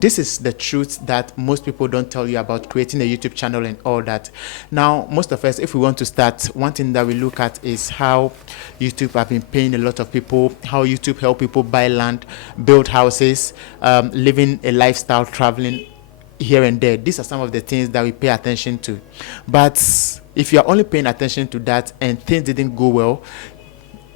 This is the truth that most people don't tell you about creating a YouTube channel and all that. Now, most of us, if we want to start, one thing that we look at is how YouTube have been paying a lot of people, how YouTube help people buy land, build houses, living a lifestyle, traveling here and there. These are some of the things that we pay attention to. But if you're only paying attention to that and things didn't go well,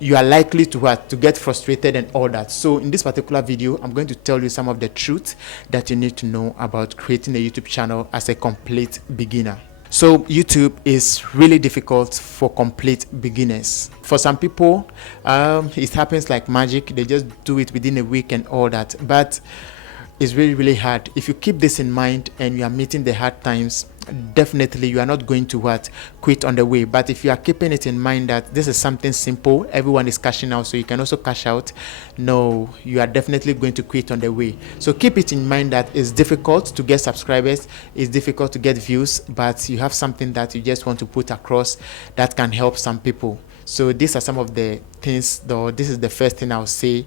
you are likely to get frustrated and all that. So in this particular video, I'm going to tell you some of the truth that you need to know about creating a YouTube channel as a complete beginner. So YouTube is really difficult for complete beginners. For some people, it happens like magic. They just do it within a week and all that. But it's really hard. If you keep this in mind and you are meeting the hard times, definitely you are not going to quit on the way. But if you are keeping it in mind that this is something simple, everyone is cashing out, so you can also cash out, no, you are definitely going to quit on the way. So keep it in mind that it's difficult to get subscribers, it's difficult to get views, but you have something that you just want to put across that can help some people. So these are some of the things, though. This is the first thing I'll say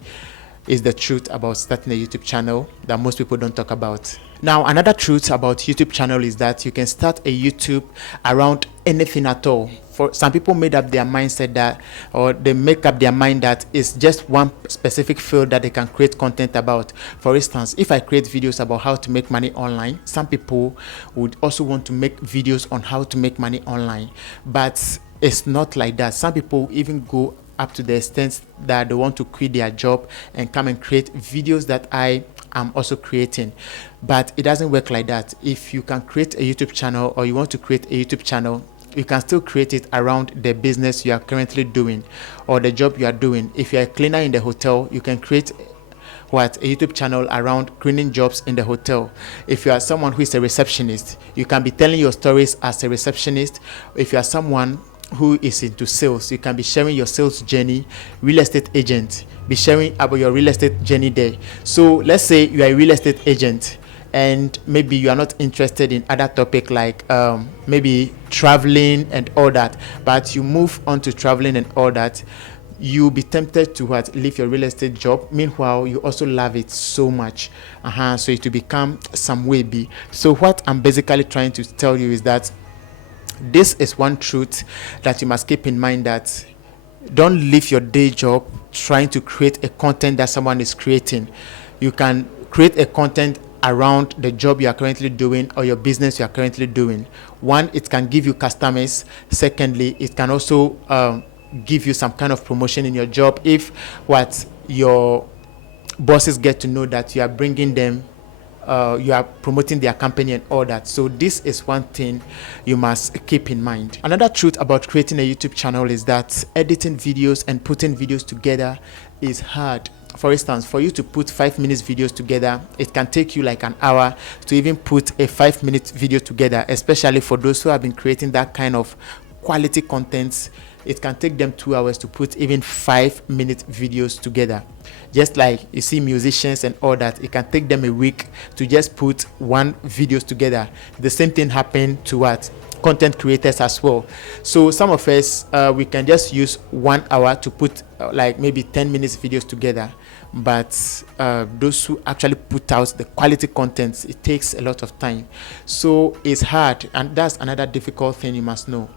is the truth about starting a YouTube channel that most people don't talk about. Now, another truth about YouTube channel is that you can start a YouTube around anything at all. For some people made up their mindset that, or they make up their mind that it's just one specific field that they can create content about. For instance, if I create videos about how to make money online, some people would also want to make videos on how to make money online. But it's not like that. Some people even go up to the extent that they want to quit their job and come and create videos that I am also creating. But it doesn't work like that. If you can create a YouTube channel, or you want to create a YouTube channel, you can still create it around the business you are currently doing or the job you are doing. If you're a cleaner in the hotel, you can create a YouTube channel around cleaning jobs in the hotel. If you are someone who is a receptionist, you can be telling your stories as a receptionist. If you are someone who is into sales, you can be sharing your sales journey. Real estate agent, be sharing about your real estate journey there. So let's say you are a real estate agent and maybe you are not interested in other topic like maybe traveling and all that, but you move on to traveling and all that. You'll be tempted to leave your real estate job. Meanwhile, you also love it so much, so it will become some way be. So what I'm basically trying to tell you is that this is one truth that you must keep in mind, that don't leave your day job trying to create a content that someone is creating. You can create a content around the job you are currently doing or your business you are currently doing. One, it can give you customers. Secondly, it can also give you some kind of promotion in your job if your bosses get to know that you are bringing them, you are promoting their company and all that. So this is one thing you must keep in mind. Another truth about creating a YouTube channel is that editing videos and putting videos together is hard. For instance, for you to put 5 minutes videos together, it can take you like an hour to even put a 5-minute video together, especially for those who have been creating that kind of quality content. It can take them 2 hours to put even 5-minute videos together. Just like you see musicians and all that, it can take them a week to just put one videos together. The same thing happened to content creators as well. So some of us, we can just use 1 hour to put like maybe 10 minutes videos together. But those who actually put out the quality content, it takes a lot of time. So it's hard, and that's another difficult thing you must know.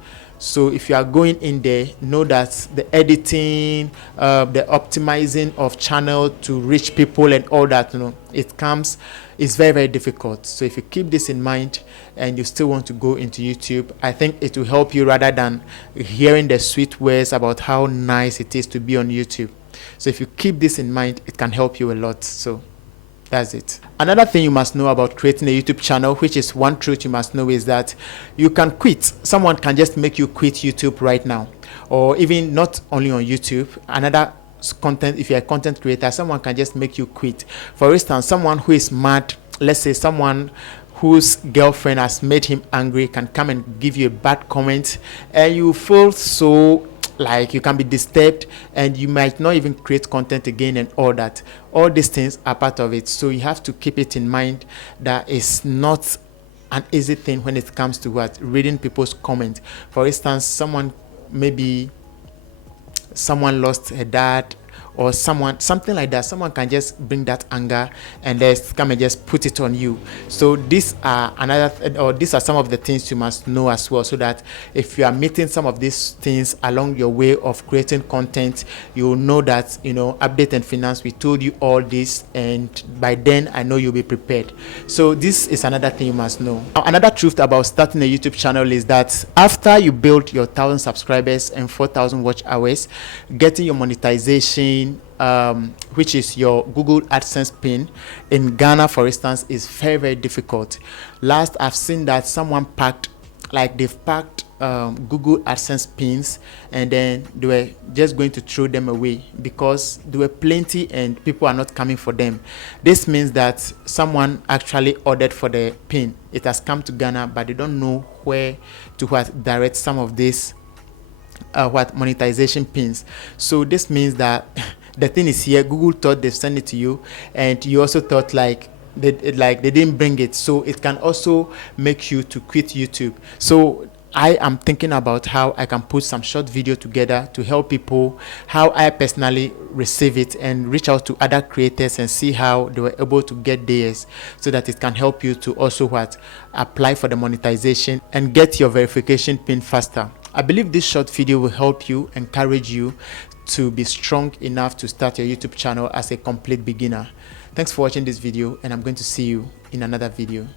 So if you are going in there, know that the editing, the optimizing of channel to reach people and all that, it's very difficult. So if you keep this in mind and you still want to go into YouTube, I think it will help you rather than hearing the sweet words about how nice it is to be on YouTube. So if you keep this in mind, it can help you a lot. So that's it. Another thing you must know about creating a YouTube channel, which is one truth you must know, is that you can quit. Someone can just make you quit YouTube right now, or even not only on YouTube, another content. If you're a content creator, someone can just make you quit. For instance, someone who is mad, let's say someone whose girlfriend has made him angry, can come and give you a bad comment, and you feel so like you can be disturbed and you might not even create content again and all that. All these things are part of it. So you have to keep it in mind that it's not an easy thing when it comes to reading people's comments. For instance, someone lost her dad, or something like that. Someone can just bring that anger and just come and just put it on you. So these are these are some of the things you must know as well, so that if you are meeting some of these things along your way of creating content, you will know that, you know, Update and Finance, we told you all this, and by then I know you'll be prepared. So this is another thing you must know. Now, another truth about starting a YouTube channel is that after you build your 1,000 subscribers and 4,000 watch hours, getting your monetization, which is your Google AdSense pin in Ghana, for instance, is very, very difficult. Last I've seen that someone they've packed Google AdSense pins, and then they were just going to throw them away because there were plenty and people are not coming for them. This means that someone actually ordered for the pin. It has come to Ghana, but they don't know where to direct some of these monetization pins. So this means that the thing is here. Google thought they've sent it to you, and you also thought they didn't bring it. So it can also make you to quit YouTube. So I am thinking about how I can put some short video together to help people, how I personally receive it, and reach out to other creators and see how they were able to get theirs, so that it can help you to also apply for the monetization and get your verification pin faster. I believe this short video will help you, encourage you to be strong enough to start your YouTube channel as a complete beginner. Thanks for watching this video, and I'm going to see you in another video.